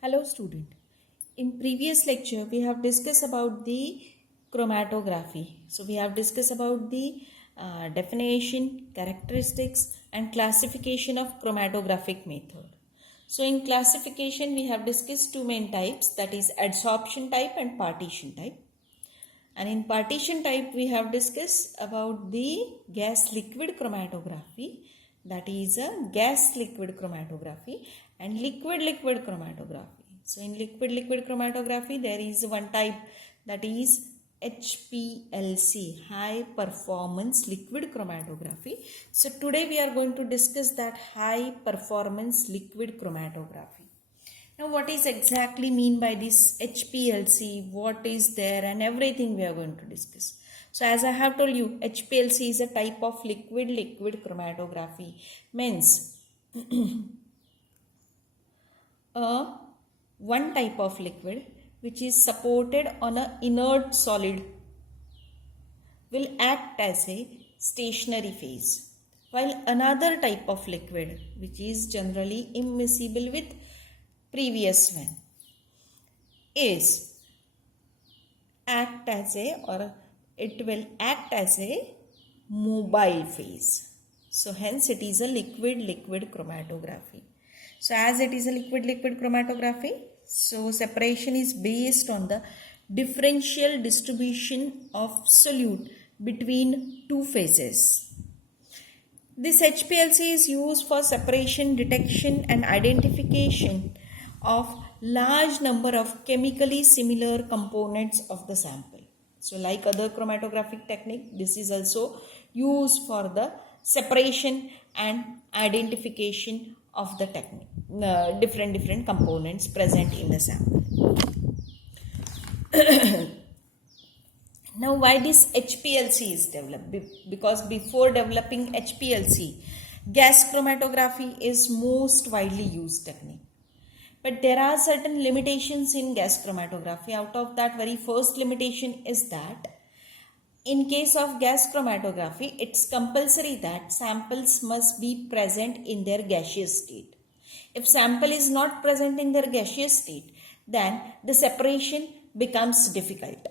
Hello student. In previous lecture we have discussed about the chromatography. So we have discussed about the definition, characteristics and classification of chromatographic method. So in classification we have discussed two main types, that is adsorption type and partition type. And in partition type we have discussed about the gas liquid chromatography, that is a gas liquid chromatography, and liquid liquid chromatography. So in liquid liquid chromatography there is one type, that is HPLC, high performance liquid chromatography. So today we are going to discuss that high performance liquid chromatography. Now what is exactly mean by this HPLC, what is there, and everything we are going to discuss. So as I have told you, HPLC is a type of liquid liquid chromatography, means one type of liquid which is supported on a inert solid will act as a stationary phase, while another type of liquid which is generally immiscible with previous one is act as a, or it will act as a mobile phase. So hence it is a liquid liquid chromatography. So as it is a liquid liquid chromatography, so separation is based on the differential distribution of solute between two phases. This HPLC is used for separation, detection and identification of large number of chemically similar components of the sample. So like other chromatographic technique, this is also used for the separation and identification of the technique, different components present in the sample. Now why this HPLC is developed? Because before developing HPLC, gas chromatography is most widely used technique. But there are certain limitations in gas chromatography. Out of that, very first limitation is that in case of gas chromatography, it's compulsory that samples must be present in their gaseous state. If sample is not present in their gaseous state, then the separation becomes difficult.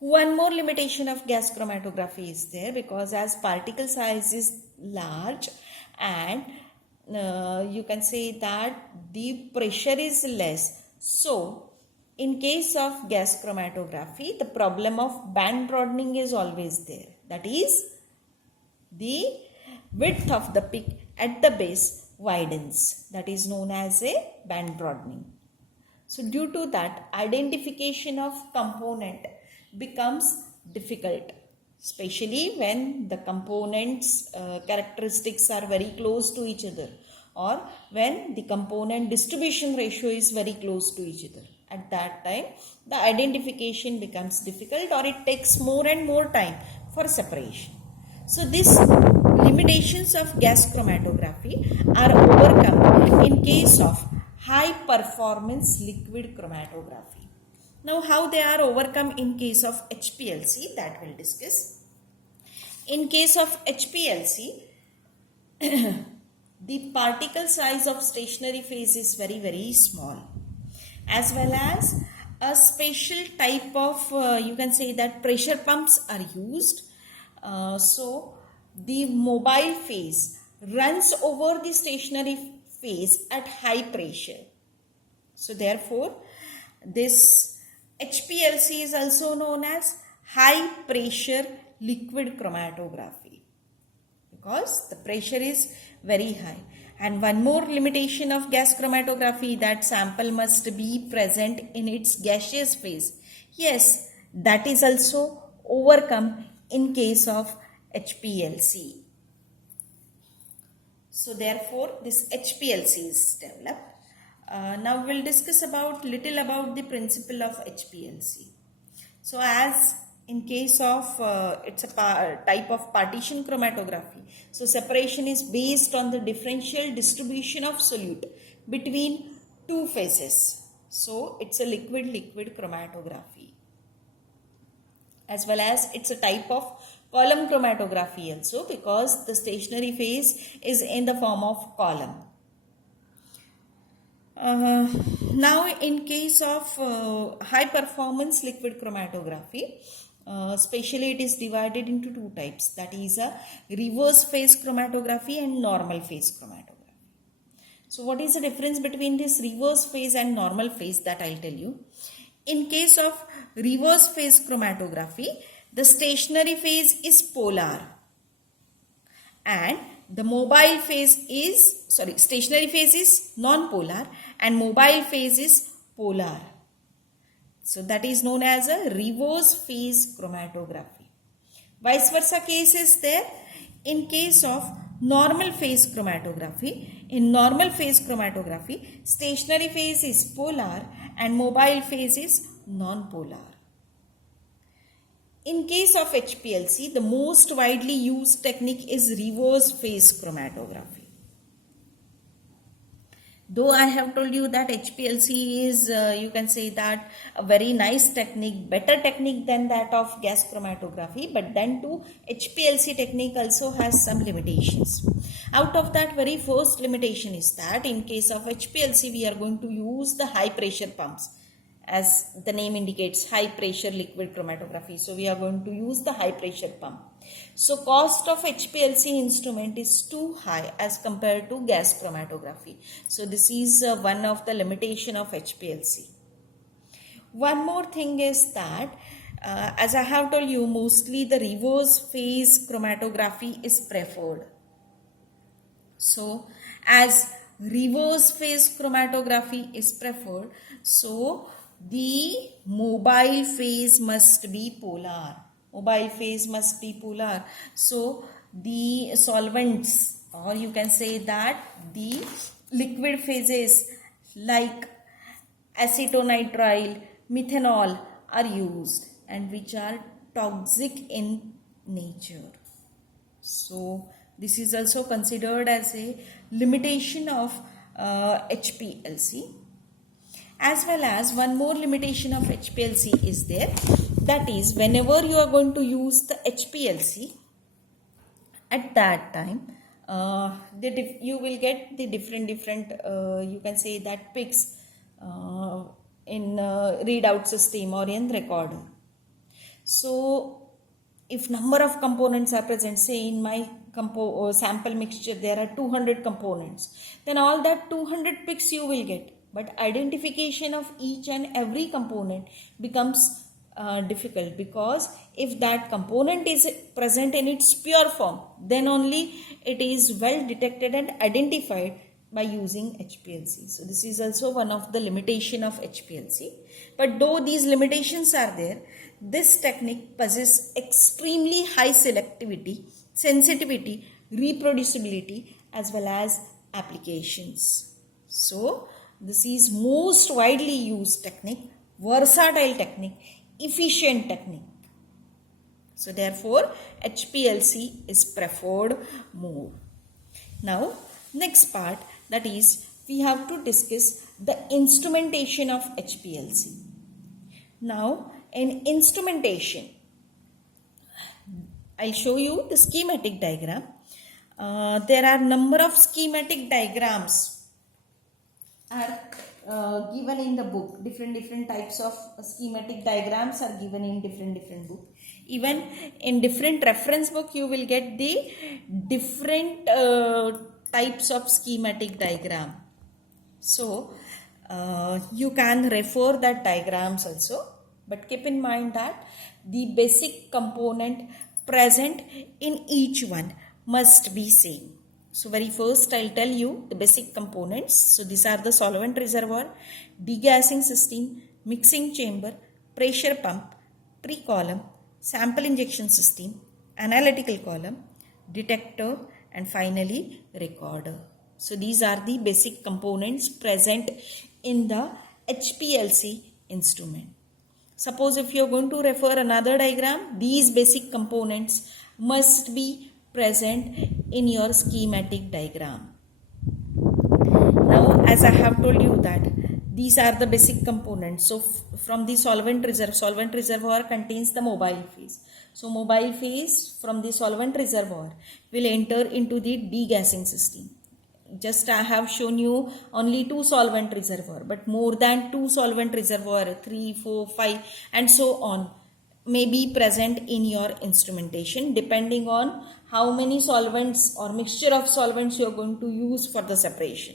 One more limitation of gas chromatography is there, because as particle size is large and you can say that the pressure is less. So in case of gas chromatography, the problem of band broadening is always there. That is, the width of the peak at the base widens. That is known as a band broadening. So due to that, identification of component becomes difficult, especially when the components characteristics are very close to each other, or when the component distribution ratio is very close to each other. At that time, the identification becomes difficult, or it takes more and more time for separation. So these limitations of gas chromatography are overcome in case of high performance liquid chromatography. Now how they are overcome in case of HPLC, that we'll discuss. In case of HPLC, the particle size of stationary phase is very small, as well as a special type of you can say that pressure pumps are used. So the mobile phase runs over the stationary phase at high pressure. So therefore this HPLC is also known as high pressure liquid chromatography, because the pressure is very high. And one more limitation of gas chromatography, that sample must be present in its gaseous phase. Yes, that is also overcome in case of HPLC. So therefore this HPLC is developed. Now we'll discuss little about the principle of HPLC. So as in case of it's a type of partition chromatography, so separation is based on the differential distribution of solute between two phases. So it's a liquid liquid chromatography, as well as it's a type of column chromatography also, because the stationary phase is in the form of column. Uh, Now, in case of high performance liquid chromatography, especially it is divided into two types, that is a reverse phase chromatography and normal phase chromatography. So what is the difference between this reverse phase and normal phase, that I'll tell you. In case of reverse phase chromatography, the stationary phase is polar and the mobile phase is, stationary phase is non-polar and mobile phase is polar. So that is known as a reverse phase chromatography. Vice versa case is there in case of normal phase chromatography. In normal phase chromatography, stationary phase is polar and mobile phase is non-polar. In case of HPLC, the most widely used technique is reverse phase chromatography. Though I have told you that HPLC is, you can say that a very nice technique, better technique than that of gas chromatography, but then too HPLC technique also has some limitations. Out of that, very first limitation is that in case of HPLC, we are going to use the high pressure pumps. As the name indicates, high pressure liquid chromatography. So we are going to use the high pressure pump. So cost of HPLC instrument is too high as compared to gas chromatography. So this is one of the limitation of HPLC. One more thing is that as I have told you, mostly the reverse phase chromatography is preferred. So as reverse phase chromatography is preferred, so the mobile phase must be polar. Mobile phase must be polar. So the solvents, or you can say that the liquid phases like acetonitrile, methanol are used and which are toxic in nature. So this is also considered as a limitation of HPLC. As well as one more limitation of HPLC is there, that is whenever you are going to use the HPLC, at that time you will get the different you can say that peaks in readout system or in recorder. So if number of components are present, say in my sample mixture there are 200 components, then all that 200 picks you will get, but identification of each and every component becomes difficult, because if that component is present in its pure form, then only it is well detected and identified by using HPLC. So this is also one of the limitation of HPLC. But though these limitations are there, this technique possesses extremely high selectivity, sensitivity, reproducibility, as well as applications. So this is most widely used technique, versatile technique, efficient technique. So therefore HPLC is preferred more. Now next part, that is we have to discuss the instrumentation of HPLC. Now in instrumentation, I'll show you the schematic diagram. There are number of schematic diagrams are given in the book. Different types of schematic diagrams are given in different book. Even in different reference book you will get the different types of schematic diagram. So you can refer that diagrams also, but keep in mind that the basic component present in each one must be same. So very first I'll tell you the basic components. So these are the solvent reservoir, degassing system, mixing chamber, pressure pump, pre-column, sample injection system, analytical column, detector, and finally recorder. So these are the basic components present in the HPLC instrument. Suppose if you are going to refer another diagram, these basic components must be present in your schematic diagram. Now as I have told you that these are the basic components. So from the solvent reservoir contains the mobile phase. So mobile phase from the solvent reservoir will enter into the degassing system. just I have shown you only 2 solvent reservoir, but more than 2 solvent reservoir, 3, 4, 5 and so on may be present in your instrumentation depending on how many solvents or mixture of solvents you are going to use for the separation.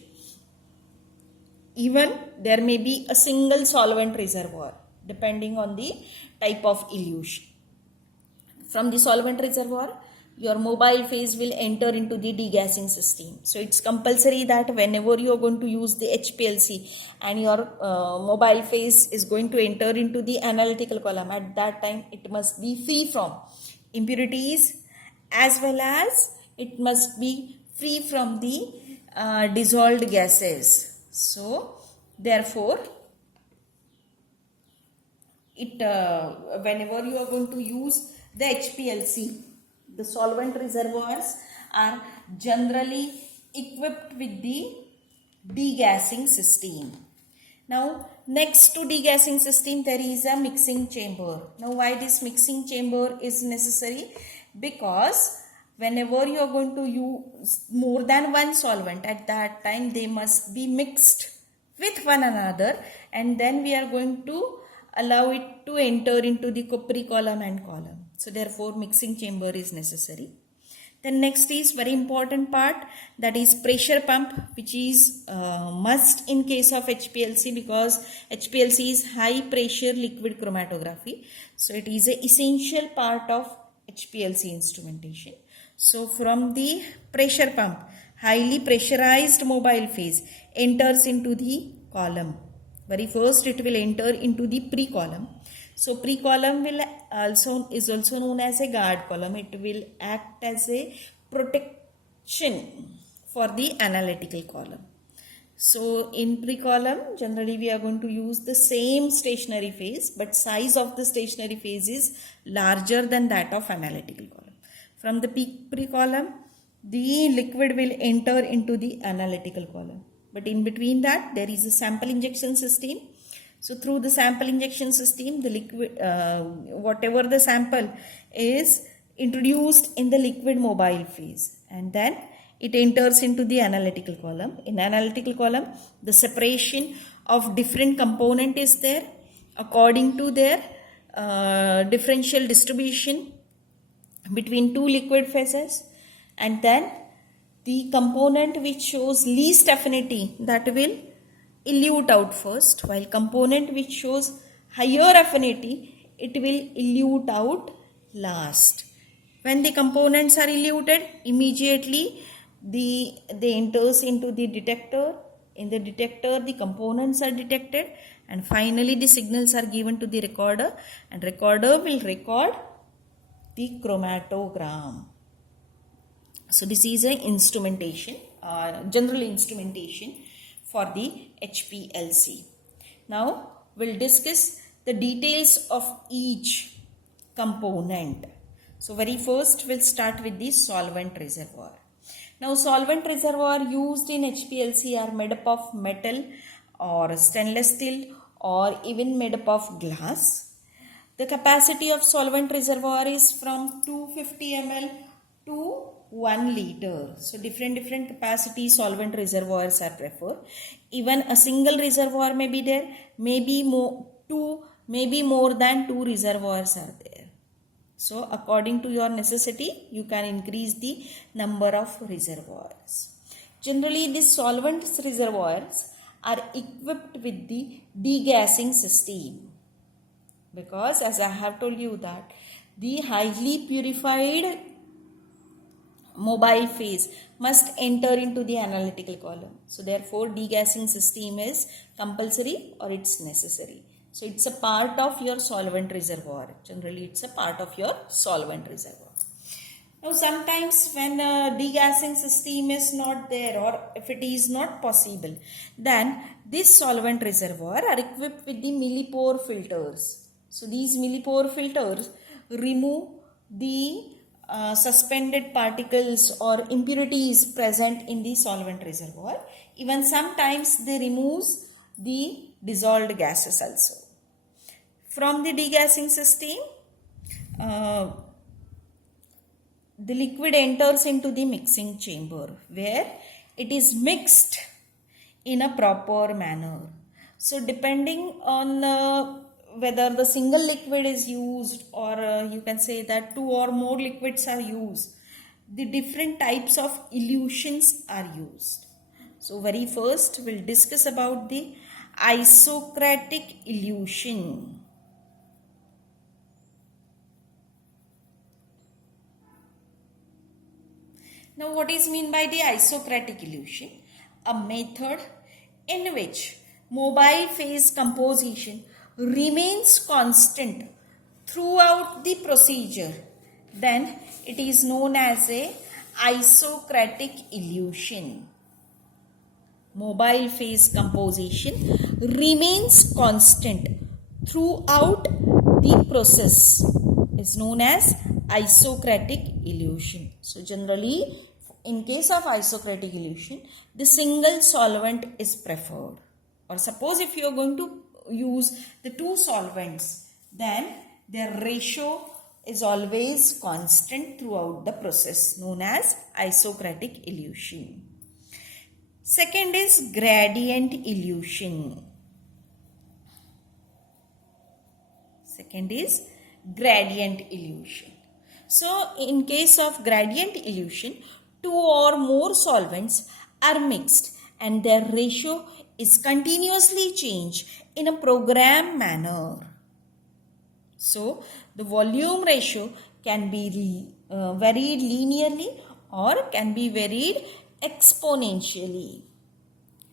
Even there may be a single solvent reservoir depending on the type of elution. From the solvent reservoir, your mobile phase will enter into the degassing system. So it's compulsory that whenever you are going to use the HPLC and your mobile phase is going to enter into the analytical column, at that time it must be free from impurities as well as it must be free from the dissolved gases. So therefore, whenever you are going to use the HPLC, the solvent reservoirs are generally equipped with the degassing system. Now, next to degassing system, there is a mixing chamber. Now, why this mixing chamber is necessary? Because whenever you are going to use more than one solvent, at that time they must be mixed with one another, and then we are going to allow it to enter into the pre-column and column. So therefore mixing chamber is necessary. Then next is very important part, that is pressure pump, which is must in case of HPLC, because HPLC is high pressure liquid chromatography. So it is an essential part of HPLC instrumentation. So from the pressure pump, highly pressurized mobile phase enters into the column. Very first it will enter into the pre-column. So pre-column will is also known as a guard column. It will act as a protection for the analytical column. So in pre-column, generally we are going to use the same stationary phase, but size of the stationary phase is larger than that of analytical column. From the pre-column, the liquid will enter into the analytical column. But in between that, there is a sample injection system. So through the sample injection system, the liquid, whatever the sample is introduced in the liquid mobile phase, and then it enters into the analytical column. In analytical column, the separation of different component is there according to their differential distribution between two liquid phases, and then the component which shows least affinity, that will elute out first, while component which shows higher affinity, it will elute out last. When the components are eluted, immediately they enters into the detector. In the detector, the components are detected, and finally the signals are given to the recorder, and recorder will record the chromatogram. So this is an instrumentation, general instrumentation for the HPLC. Now we'll discuss the details of each component. So very first we'll start with the solvent reservoir. Now solvent reservoir used in HPLC are made up of metal or stainless steel or even made up of glass. The capacity of solvent reservoir is from 250 ml to 1 liter. So different capacity solvent reservoirs are preferred. Even a single reservoir may be there, maybe more than 2 reservoirs are there. So according to your necessity, you can increase the number of reservoirs. Generally, these solvent reservoirs are equipped with the degassing system, because as I have told you that the highly purified mobile phase must enter into the analytical column. So therefore degassing system is compulsory or it's necessary. So it's a part of your solvent reservoir. Generally it's a part of your solvent reservoir. Now sometimes when degassing system is not there, or if it is not possible, then this solvent reservoir are equipped with the millipore filters. So these millipore filters remove the suspended particles or impurities present in the solvent reservoir. Even sometimes they remove the dissolved gases also. From the degassing system, the liquid enters into the mixing chamber, where it is mixed in a proper manner. So depending on whether the single liquid is used, or you can say that 2 or more liquids are used, the different types of elutions are used. So very first we'll discuss about the isocratic elution. Now what is meant by the isocratic elution? A method in which mobile phase composition remains constant throughout the procedure, then it is known as a isocratic elution. Mobile phase composition remains constant throughout the process is known as isocratic elution. So generally, in case of isocratic elution, the single solvent is preferred. Or suppose if you are going to use the 2 solvents, then their ratio is always constant throughout the process, known as isocratic elution. Second is gradient elution. Second is gradient elution. So in case of gradient elution, 2 or more solvents are mixed and their ratio is continuously changed in a program manner. So the volume ratio can be varied linearly or can be varied exponentially.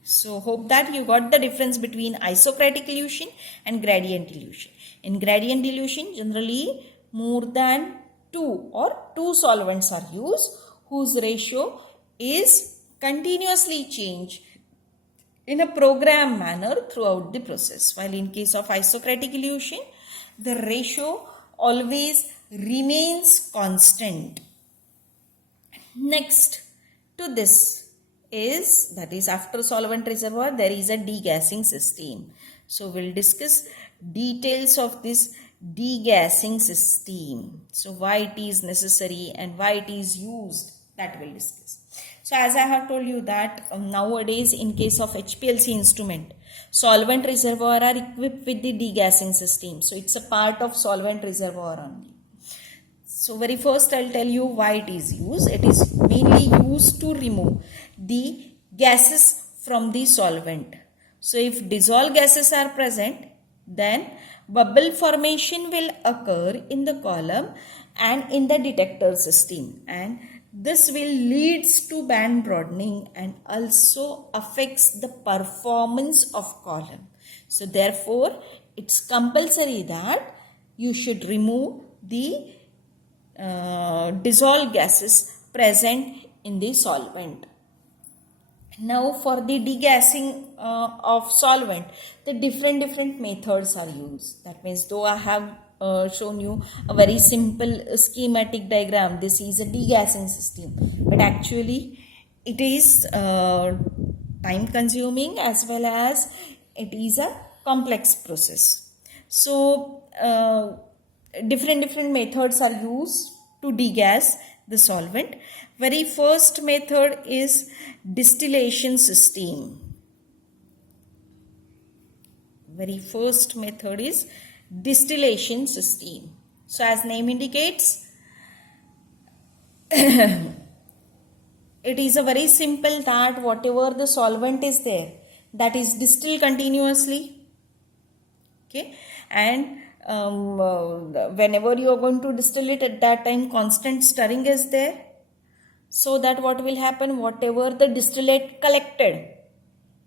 So hope that you got the difference between isocratic elution and gradient elution. In gradient elution, generally more than 2 or 2 solvents are used whose ratio is continuously changed in a program manner throughout the process. While in case of isocratic elution, the ratio always remains constant. Next to this is, that is after solvent reservoir, there is a degassing system. So we'll discuss details of this degassing system. So why it is necessary and why it is used, that we'll discuss. So as I have told you that nowadays in case of HPLC instrument, solvent reservoir are equipped with the degassing system. So it's a part of solvent reservoir only. So very first I'll tell you why it is used. It is mainly used to remove the gases from the solvent. So if dissolved gases are present, then bubble formation will occur in the column and in the detector system, and this will leads to band broadening and also affects the performance of column. So therefore it's compulsory that you should remove the dissolved gases present in the solvent. Now for the degassing of solvent, the different methods are used. That means though I have shown you a very simple schematic diagram, this is a degassing system, but actually it is time consuming as well as it is a complex process. So different methods are used to degas the solvent. Very first method is distillation system. Very first method is distillation system. So as name indicates, it is a very simple that whatever the solvent is there, that is distilled continuously. Okay, and whenever you are going to distill it, at that time constant stirring is there, so that what will happen, whatever the distillate collected,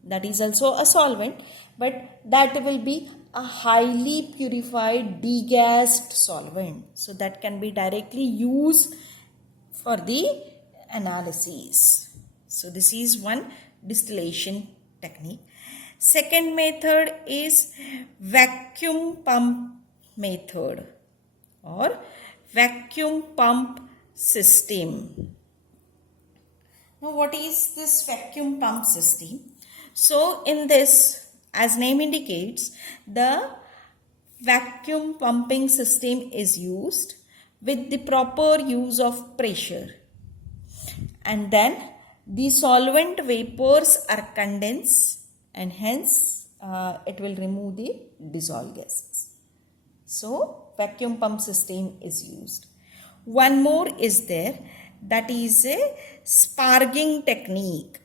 that is also a solvent, but that will be a highly purified degassed solvent, so that can be directly used for the analysis. So this is one distillation technique. Second method is vacuum pump method or vacuum pump system. Now what is this vacuum pump system? So in this, as name indicates, the vacuum pumping system is used with the proper use of pressure, and then the solvent vapors are condensed and hence it will remove the dissolved gases. So vacuum pump system is used. One more is there, that is a sparging technique.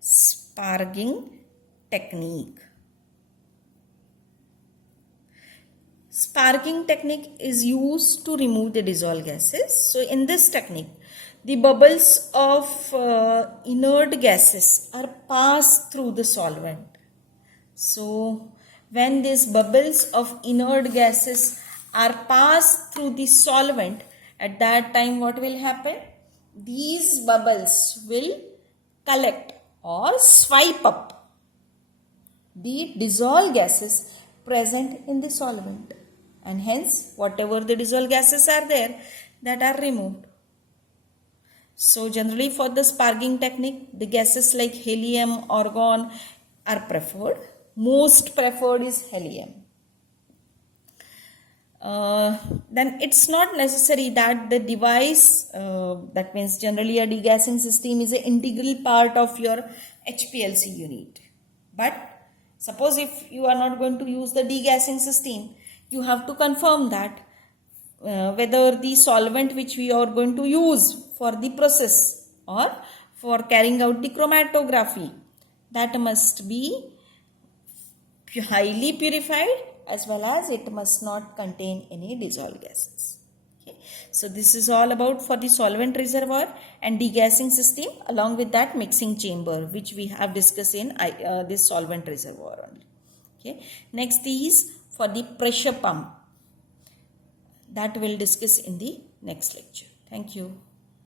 Sparging technique. Sparging technique is used to remove the dissolved gases. So in this technique, the bubbles of inert gases are passed through the solvent. So when these bubbles of inert gases are passed through the solvent, at that time what will happen? These bubbles will collect or swipe up the dissolved gases present in the solvent, and hence whatever the dissolved gases are there, that are removed. So generally for the sparging technique, the gases like helium, argon are preferred. Most preferred is helium. Then it's not necessary that the device, that means generally a degassing system is an integral part of your HPLC unit. But suppose if you are not going to use the degassing system, you have to confirm that whether the solvent which we are going to use for the process or for carrying out the chromatography, that must be highly purified, as well as it must not contain any dissolved gases. Okay. So this is all about for the solvent reservoir and degassing system, along with that mixing chamber which we have discussed in this solvent reservoir only. Okay. Next is for the pressure pump, that we'll discuss in the next lecture. Thank you.